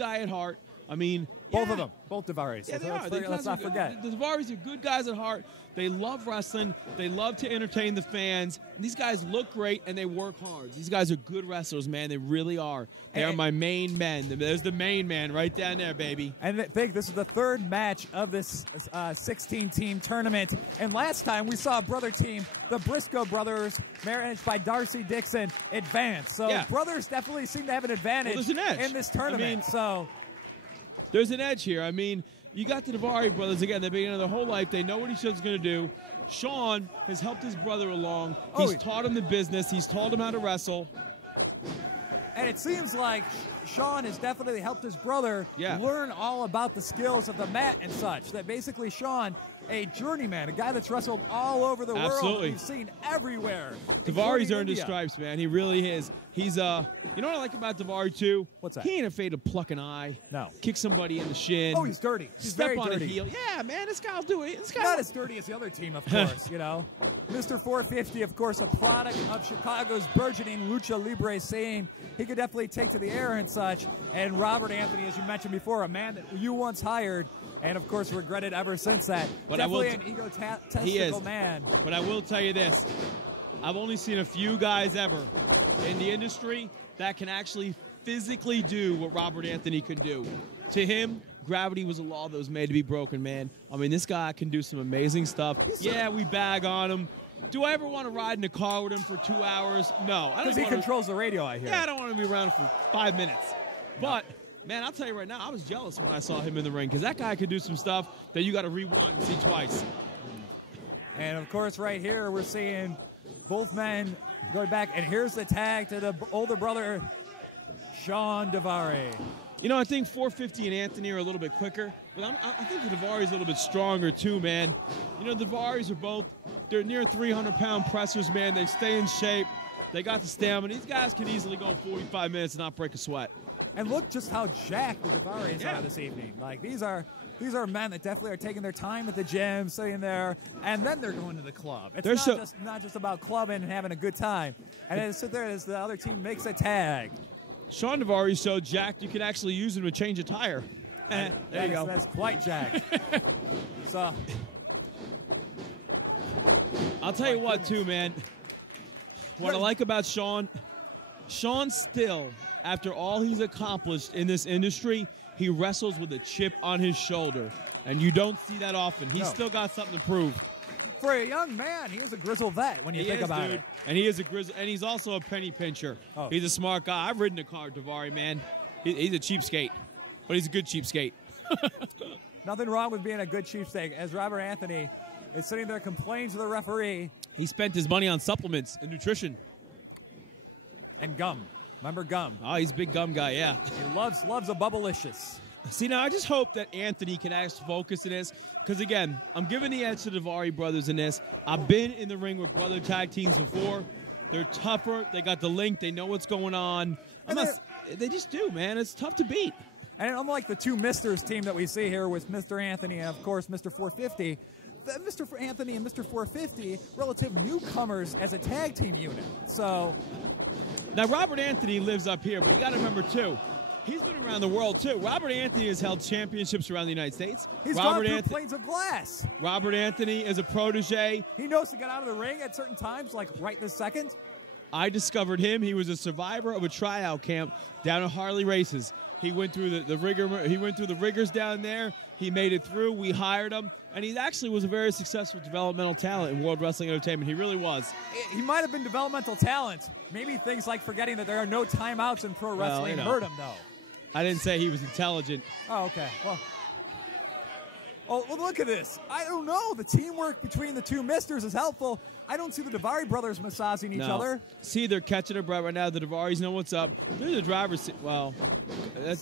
guy at heart. I mean, both of them, both Daivaris. Yeah, they are. Let's not forget. The Daivaris are good guys at heart. They love wrestling. They love to entertain the fans. And these guys look great, and they work hard. These guys are good wrestlers, man. They really are. They are my main men. There's the main man right down there, baby. And I think this is the third match of this 16-team tournament. And last time we saw a brother team, the Briscoe brothers, managed by Darcy Dixon, advance. So brothers definitely seem to have an advantage in this tournament. There's an edge here. I mean, you got the Daivari brothers, again, they've been together their whole life. They know what each other's going to do. Shawn has helped his brother along. He's taught him the business. He's taught him how to wrestle. And it seems like Shawn has definitely helped his brother learn all about the skills of the mat and such. That basically Shawn, a journeyman, a guy that's wrestled all over the world. We've seen everywhere. Daivari's earned his stripes, man. He really is. He's you know what I like about Daivari too? What's that? He ain't afraid to pluck an eye. No. Kick somebody in the shin. Oh, he's dirty. He's step very on dirty. a heel. Yeah, man, this guy'll do it. This guy not as dirty as the other team, of course. You know, Mr.450, of course, a product of Chicago's burgeoning lucha libre scene. He could definitely take to the air and such. And Robert Anthony, as you mentioned before, a man that you once hired. And, of course, regretted ever since that. But definitely an egotistical man. But I will tell you this. I've only seen a few guys ever in the industry that can actually physically do what Robert Anthony can do. To him, gravity was a law that was made to be broken, man. I mean, this guy can do some amazing stuff. Yeah, we bag on him. Do I ever want to ride in a car with him for 2 hours? No. Because he controls the radio, I hear. Yeah, I don't want to be around for 5 minutes. But... man, I'll tell you right now, I was jealous when I saw him in the ring because that guy could do some stuff that you got to rewind and see twice. And, of course, right here we're seeing both men going back. And here's the tag to the older brother, Shawn Daivari. You know, I think 450 and Anthony are a little bit quicker, but I think the Daivari's a little bit stronger too, man. You know, the Daivaris are they're near 300-pound pressers, man. They stay in shape. They got the stamina. These guys can easily go 45 minutes and not break a sweat. And look just how jacked the Daivaris are this evening. Like, these are men that definitely are taking their time at the gym, sitting there, and then they're going to the club. It's not just about clubbing and having a good time. And then sit there as the other team makes a tag. Shawn Daivari's so jacked you can actually use him to change a tire. There you go. That's quite jacked. So, I'll tell you what, too, man. What I like about Shawn still, after all he's accomplished in this industry, he wrestles with a chip on his shoulder. And you don't see that often. He's still got something to prove. For a young man, he is a grizzled vet when you think about it. And he is a grizzle, and he's also a penny pincher. Oh. He's a smart guy. I've ridden a car, Daivari, man. He's a cheapskate, but he's a good cheapskate. Nothing wrong with being a good cheapskate. As Robert Anthony is sitting there complaining to the referee. He spent his money on supplements and nutrition. And gum. Remember gum? Oh, he's a big gum guy, yeah. He loves a Bubblicious. See, now I just hope that Anthony can actually focus in this, because again, I'm giving the edge to the Daivari brothers in this. I've been in the ring with brother tag teams before. They're tougher. They got the link. They know what's going on. They just do, man. It's tough to beat. And unlike the two Misters team that we see here with Mr. Anthony and, of course, Mr.450, Mr. Anthony and Mr.450, relative newcomers as a tag team unit. So now Robert Anthony lives up here, but you got to remember, too, he's been around the world, too. Robert Anthony has held championships around the United States. He's gone through planes of glass. Robert Anthony is a protege. He knows to get out of the ring at certain times, like right this second. I discovered him. He was a survivor of a tryout camp down at Harley Races. He went through the rigor. He went through the rigors down there. He made it through. We hired him, and he actually was a very successful developmental talent in World Wrestling Entertainment. He really was. He might have been developmental talent. Maybe things like forgetting that there are no timeouts in pro wrestling hurt him, though. I didn't say he was intelligent. Oh, okay. Well, look at this. I don't know. The teamwork between the two Misters is helpful. I don't see the Daivari brothers massaging each other. See, they're catching their breath right now. The Daivaris know what's up. They're the drivers. Well,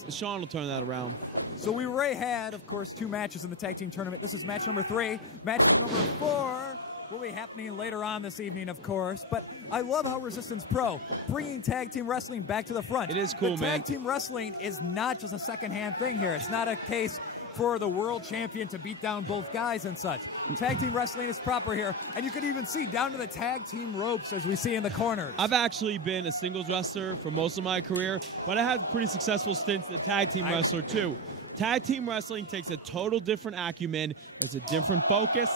Shawn will turn that around. So we already had, of course, 2 matches in the tag team tournament. This is match number 3. Match number 4 will be happening later on this evening, of course. But I love how Resistance Pro bringing tag team wrestling back to the front. It is cool, man. Tag team wrestling is not just a secondhand thing here. It's not a case for the world champion to beat down both guys and such. Tag team wrestling is proper here, and you can even see down to the tag team ropes as we see in the corners. I've actually been a singles wrestler for most of my career, but I had pretty successful stints as a tag team wrestler too. Tag team wrestling takes a total different acumen. It's a different focus.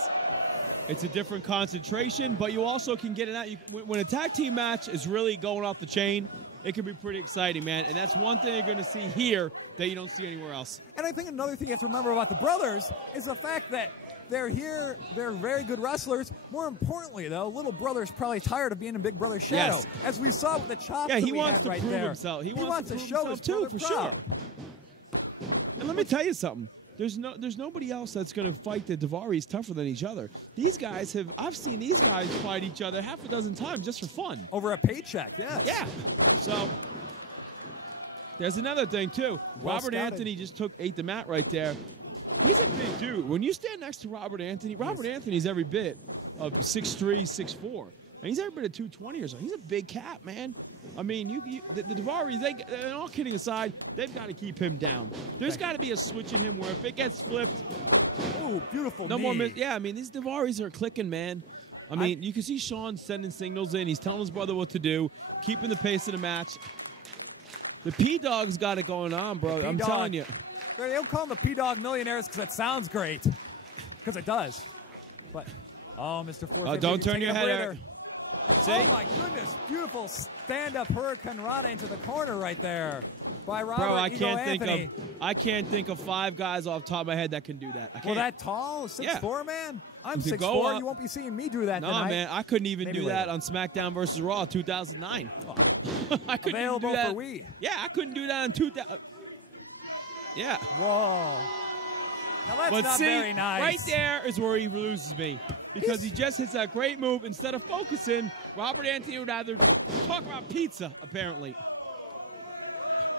It's a different concentration, but you also can get it out. When a tag team match is really going off the chain, it can be pretty exciting, man. And that's one thing you're going to see here that you don't see anywhere else. And I think another thing you have to remember about the brothers is the fact that they're here, they're very good wrestlers. More importantly, though, little brother's probably tired of being in Big Brother's shadow. Yes. As we saw with the chops yeah, that he we wants had to right prove there. himself. He wants to prove show himself his too, brother for proud. sure. And let me tell you something. There's nobody else that's going to fight the Daivaris tougher than each other. These guys I've seen these guys fight each other half a dozen times just for fun. Over a paycheck, yes. Yeah. So there's another thing too. Well Robert scouted. Anthony just ate the mat right there. He's a big dude. When you stand next to Robert Anthony's every bit of 6'3", 6'4". And he's every bit of 220 or so. He's a big cat, man. I mean, the Daivaris, and all kidding aside, they've got to keep him down. There's got to be a switch in him where if it gets flipped, ooh, beautiful no knee. more. Yeah, I mean, these Daivaris are clicking, man. I mean, you can see Shawn sending signals in. He's telling his brother what to do, keeping the pace of the match. The P-Dawg's got it going on, bro. I'm telling you. They don't call them the P-Dawg Millionaires because it sounds great. Because it does. But, oh, Mr.450. Don't turn your head, Eric. See? Oh, my goodness. Beautiful stand-up Hurricane Rana into the corner right there by Robert Bro, Anthony. I can't think of 5 guys off the top of my head that can do that. I can't. Well, that tall? 6'4", man? I'm You could 6'4". go up. You won't be seeing me do that No, tonight. man, I couldn't even Maybe do later. that on SmackDown vs. Raw 2009. Oh. I couldn't Available even do that. for Wii. Yeah, I couldn't do that in 2000. Yeah. Whoa. Now that's But not see, very nice. right there is where he loses me. Because he just hits that great move. Instead of focusing, Robert Anthony would rather talk about pizza, apparently.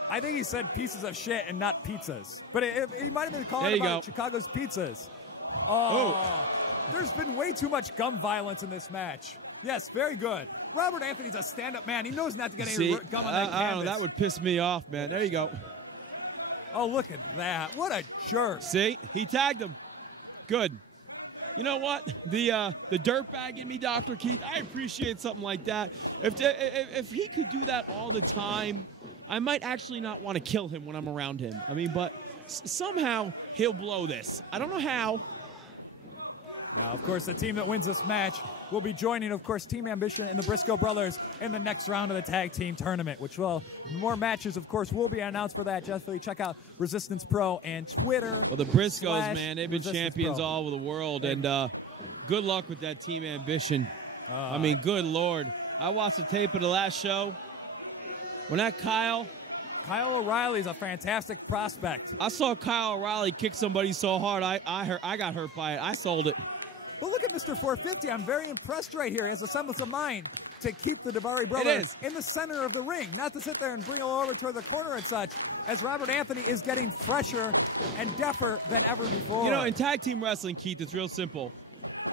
I think he said pieces of shit and not pizzas. But he might have been calling about Chicago's pizzas. Oh. There's been way too much gum violence in this match. Yes, very good. Robert Anthony's a stand-up man. He knows not to get any gum on that canvas. I don't know, that would piss me off, man. There you go. Oh, look at that. What a jerk. See? He tagged him. Good. You know what? The dirtbag in me, Dr. Keith, I appreciate something like that. If he could do that all the time, I might actually not want to kill him when I'm around him. I mean, but somehow he'll blow this. I don't know how. Now, of course, the team that wins this match will be joining, of course, Team Ambition and the Briscoe Brothers in the next round of the tag team tournament, which more matches, of course, will be announced for that. Definitely check out Resistance Pro and Twitter. Well, the Briscoes, man, they've been champions Pro. all over the world, and good luck with that Team Ambition. I mean, good Lord. I watched the tape of the last show. When that Kyle O'Reilly's a fantastic prospect. I saw Kyle O'Reilly kick somebody so hard, I got hurt by it. I sold it. But look at Mr.450. I'm very impressed right here. He has a semblance of mind to keep the Daivari brothers in the center of the ring, not to sit there and bring them over toward the corner and such, as Robert Anthony is getting fresher and deafer than ever before. You know, in tag team wrestling, Keith, it's real simple.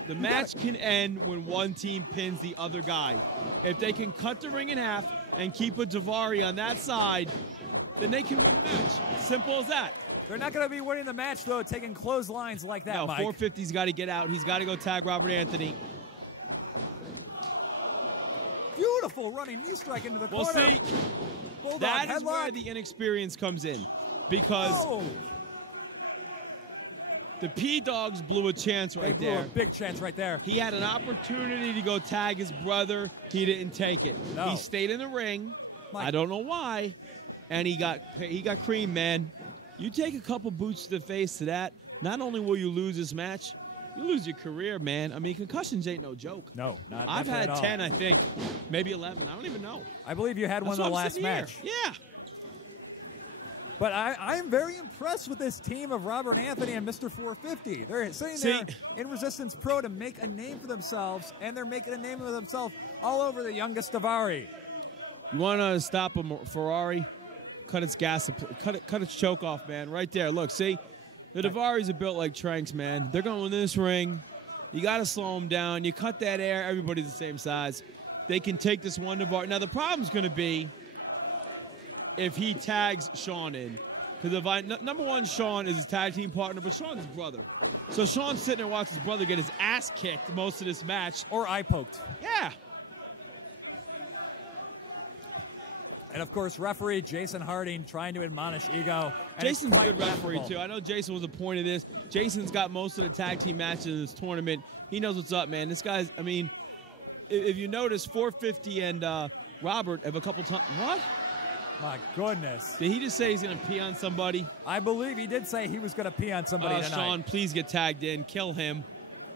The match can end when one team pins the other guy. If they can cut the ring in half and keep a Daivari on that side, then they can win the match. Simple as that. They're not going to be winning the match, though, taking clotheslines like that, No, Mike. 450's got to get out. He's got to go tag Robert Anthony. Beautiful running knee strike into the Well, corner. see, Bulldog that headlock. is where the inexperience comes in. Because the P-Dogs blew a chance right They there. blew a big chance right there. He had an opportunity to go tag his brother. He didn't take it. No. He stayed in the ring. Mike. I don't know why. And he got creamed, man. You take a couple boots to the face to that, not only will you lose this match, you lose your career, man. I mean, concussions ain't no joke. No, not I've definitely had at all. 10, I think. Maybe 11. I don't even know. I believe you had one in the last match. Yeah. But I'm very impressed with this team of Robert Anthony and Mr.450. They're sitting there in Resistance Pro to make a name for themselves, and they're making a name for themselves all over the youngest Daivari. You want to stop a Ferrari? Cut its gas, cut its choke off, man. Right there. Look, see? The Daivaris are built like Tranks, man. They're going in this ring. You got to slow them down. You cut that air. Everybody's the same size. They can take this one Daivari. Now, the problem's going to be if he tags Shawn in. Because if number one, Shawn is his tag team partner, but Shawn's his brother. So Shawn's sitting there watching his brother get his ass kicked most of this match. Or eye poked. Yeah. And, of course, referee Jason Harding trying to admonish Ego. And Jason's a good referee, laughable. too. I know Jason was a point of this. Jason's got most of the tag team matches in this tournament. He knows what's up, man. This guy's, I mean, if you notice, 450 and Robert have a couple times. What? My goodness. Did he just say he's going to pee on somebody? I believe he did say he was going to pee on somebody tonight. Shawn, please get tagged in. Kill him.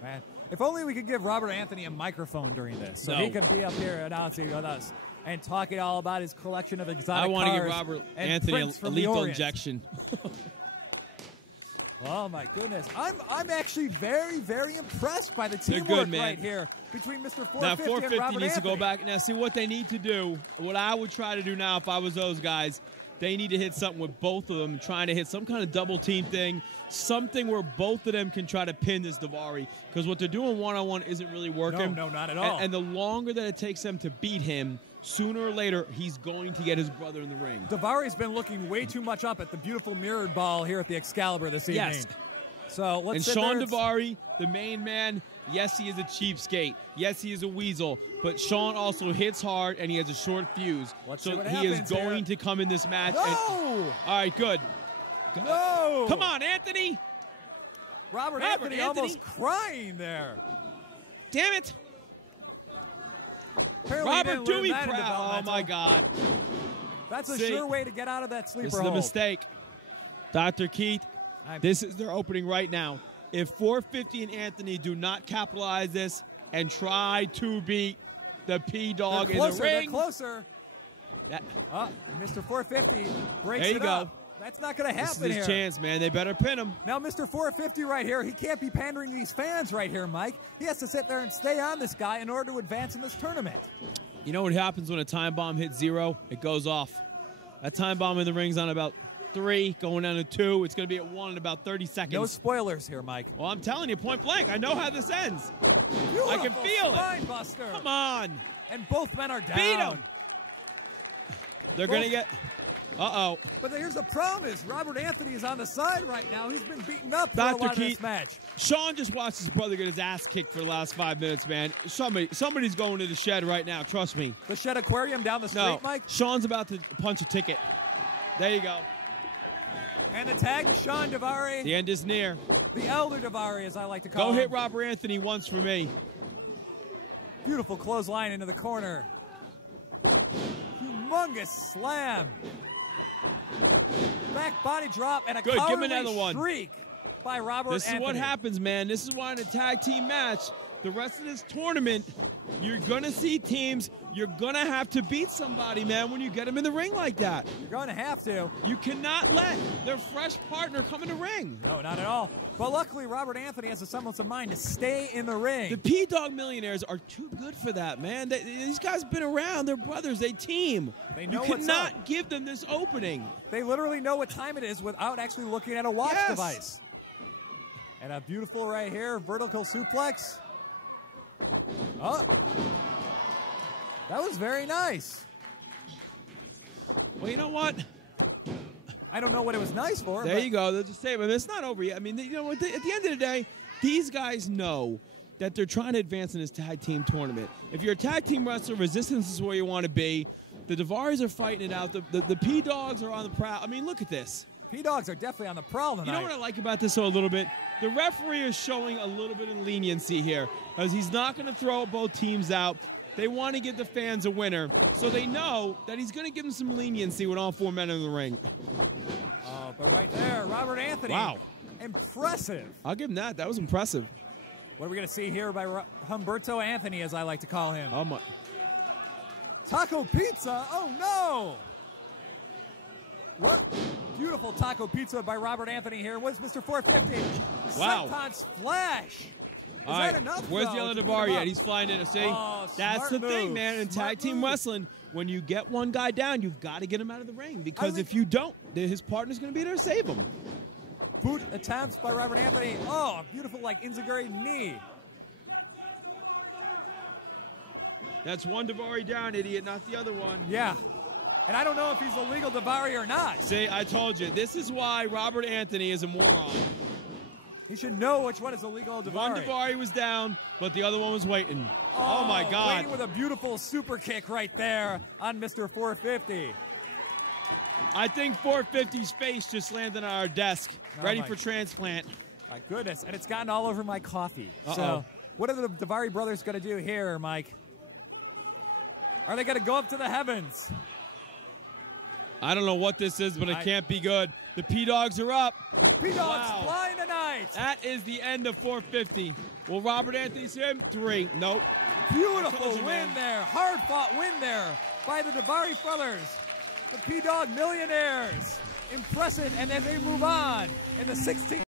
Man, if only we could give Robert Anthony a microphone during this so he could be up here announcing with us and talking all about his collection of exotic cars. I want to give Robert Anthony a lethal injection. Oh, my goodness. I'm actually very, very impressed by the teamwork good, man. right here between Mr. 450 now, 450 and Robert needs Anthony. to go back. Now, see what they need to do, what I would try to do now if I was those guys, they need to hit something with both of them, trying to hit some kind of double team thing, something where both of them can try to pin this Daivari. Because what they're doing one-on-one isn't really working. No, not at all. And the longer that it takes them to beat him, sooner or later, he's going to get his brother in the ring. Daivari's been looking way too much up at the beautiful mirrored ball here at the Excalibur this evening. Yes. So let's and Shawn Daivari, the main man, yes, he is a cheapskate. Yes, he is a weasel. But Shawn also hits hard, and he has a short fuse. So he is going to come in this match. No! All right, good. No! Come on, Anthony. Robert Anthony almost crying there. Damn it. Apparently Robert, do me proud. Oh, my God. That's a sure way to get out of that sleeper This is hold. a mistake. Dr. Keith, this is their opening right now. If 450 and Anthony do not capitalize this and try to beat the P-Dawg in the ring. They're closer. Mr. 450 breaks it up. That's not going to happen here. This is his chance, man. They better pin him. Now, Mr. 450 right here, he can't be pandering to these fans right here, Mike. He has to sit there and stay on this guy in order to advance in this tournament. You know what happens when a time bomb hits 0? It goes off. That time bomb in the ring's on about 3, going down to 2. It's going to be at 1 in about 30 seconds. No spoilers here, Mike. Well, I'm telling you, point blank. I know how this ends. Beautiful I can feel spine buster. Come on. And both men are down. Beat him. They're going to get... Uh-oh. But here's the problem is Robert Anthony is on the side right now. He's been beaten up for a lot of this match. Shawn just watched his brother get his ass kicked for the last 5 minutes, man. Somebody's going to the shed right now. Trust me. The Shed Aquarium down the street, Mike? Shawn's about to punch a ticket. There you go. And the tag to Shawn Daivari. The end is near. The Elder Daivari, as I like to call him. Go hit Robert Anthony once for me. Beautiful clothesline into the corner. Humongous slam. Back body drop and a cowardly shriek by Robert Anthony. This is what happens, man. This is why in a tag team match, the rest of this tournament, you're going to see teams, you're going to have to beat somebody, man, when you get them in the ring like that. You're going to have to. You cannot let their fresh partner come in the ring. No, not at all. But luckily, Robert Anthony has a semblance of mind to stay in the ring. The P-Dawg Millionaires are too good for that, man. These guys have been around. They're brothers. They team. They know you cannot give them this opening. They literally know what time it is without actually looking at a watch device. And a beautiful right here, vertical suplex. Oh. That was very nice. Well, you know what? I don't know what it was nice for. There you go. They'll just say, but it's not over yet. I mean, you know, at the end of the day, these guys know that they're trying to advance in this tag team tournament. If you're a tag team wrestler, resistance is where you want to be. The Daivaris are fighting it out. The P-Dogs are on the prowl. I mean, look at this. P-Dogs are definitely on the prowl tonight. You know what I like about this a little bit? The referee is showing a little bit of leniency here, because he's not going to throw both teams out. They want to give the fans a winner, so they know that he's going to give them some leniency with all 4 men in the ring. Oh, but right there, Robert Anthony. Wow. Impressive. I'll give him that. That was impressive. What are we going to see here by Humberto Anthony, as I like to call him? Oh, my. Taco pizza. Oh, no. What? Beautiful taco pizza by Robert Anthony here. What's Mr. 450? Wow. Senton splash. Is All that right. enough? Where's the other Daivari yet? He's flying in. See? Oh, that's the thing, move. man. In Smart tag team move. wrestling, when you get one guy down, you've got to get him out of the ring. Because if you don't, his partner's going to be there to save him. Boot attempts by Robert Anthony. Oh, a beautiful, like, enziguri knee. That's one Daivari down, idiot, not the other one. Yeah. And I don't know if he's a legal Daivari or not. See, I told you. This is why Robert Anthony is a moron. He should know which one is a legal Daivari. One Daivari was down, but the other one was waiting. Oh my God. Waiting with a beautiful super kick right there on Mr. 450. I think 450's face just landed on our desk, ready for transplant. My goodness, and it's gotten all over my coffee. So what are the Daivari brothers going to do here, Mike? Are they going to go up to the heavens? I don't know what this is, but it can't be good. The P-Dogs are up. P-Dawg's flying tonight. That is the end of 450. Will Robert Anthony see him? 3. Nope. Beautiful win there. Hard-fought win there by the Daivari brothers. The P-Dawg Millionaires. Impressive, and then they move on in the 16th.